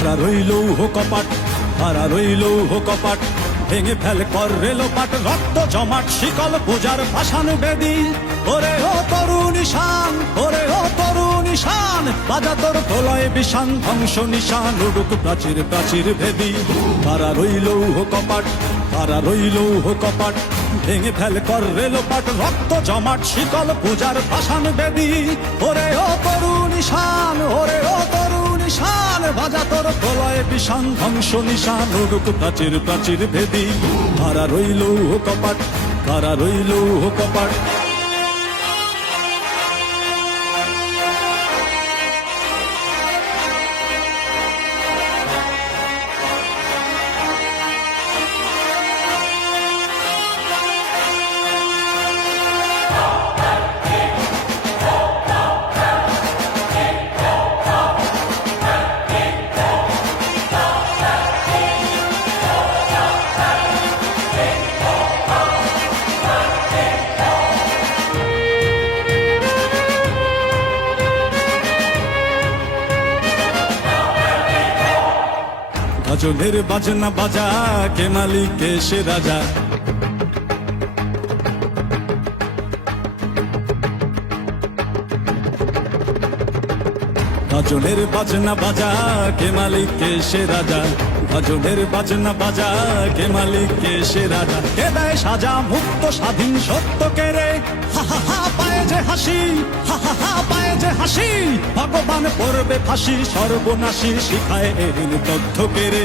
খাড়া রইল কপাট, খাড়া রইল কপাট, ভেঙে ফেল কর রেলোপাট, রক্ত জমাট শিকল পূজার ভাসান বেদি। ওরে ও তরুণ ঈশান, ওরে ও তরুণ ঈশান, বাজা তোর প্রলয় বিষান, ধ্বংস নিশান উড়ুক প্রাচীর প্রাচীর ভেদি। খাড়া রইল কপাট, খাড়া রইল কপাট, ভেঙে ফেল কর রেলোপাট, রক্ত জমাট শিকল পূজার ভাসান বেদি। ওরে ও তরুণ ঈশান, ওরে ও তরুণ ঈশান, বাজা তোর প্রলয় বিষান, ধ্বংস নিশান উড়ুক প্রাচীর প্রাচীর ভেদি। খাড়া রইল কপাট, খাড়া রইল কপাট। গাজনের বাজনা বাজা, কে মালিক কে সে রাজা। গাজনের বাজনা বাজা, কে মালিক কে সে রাজা। গাজনের বাজনা বাজা, কে মালিক কে সে রাজা। কে দেয় সাজা মুক্ত স্বাধীন সত্য কে রে, হা হা হা পায়ে যে হাসি, হা হা হা পায়ে যে হাসি। ভগবান পড়বে ফাঁসি, সর্বনাশী শিখায় এরিন তথ্য কে রে।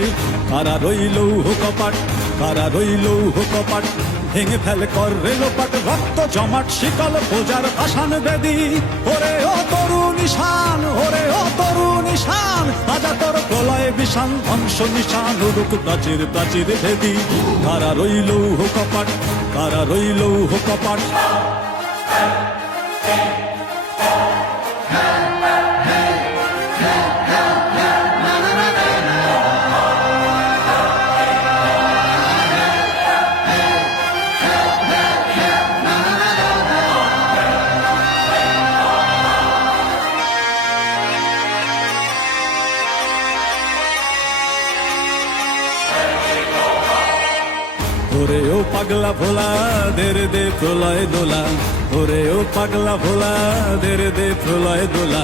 কারা রইল কপাট, কারা রইল কপাট, ভেঙে ফেল কর রেলোপাট, রক্ত জমাট শিকল পূজার ভাসান বেদি। ওরে ও তরুণ ঈশান, ওরে ও তরুণ ঈশান, বাজা তোর প্রলয় বিষান, ধ্বংস নিশান উড়ুক প্রাচীর প্রাচীর ভেদি। কারা রইল কপাট, কারা রইল কপাট। ওরে ও পাগলা ভোলা, দেরে দে প্রলয় দোলা। ওরে ও পাগলা ভোলা, দেরে দে প্রলয় দোলা।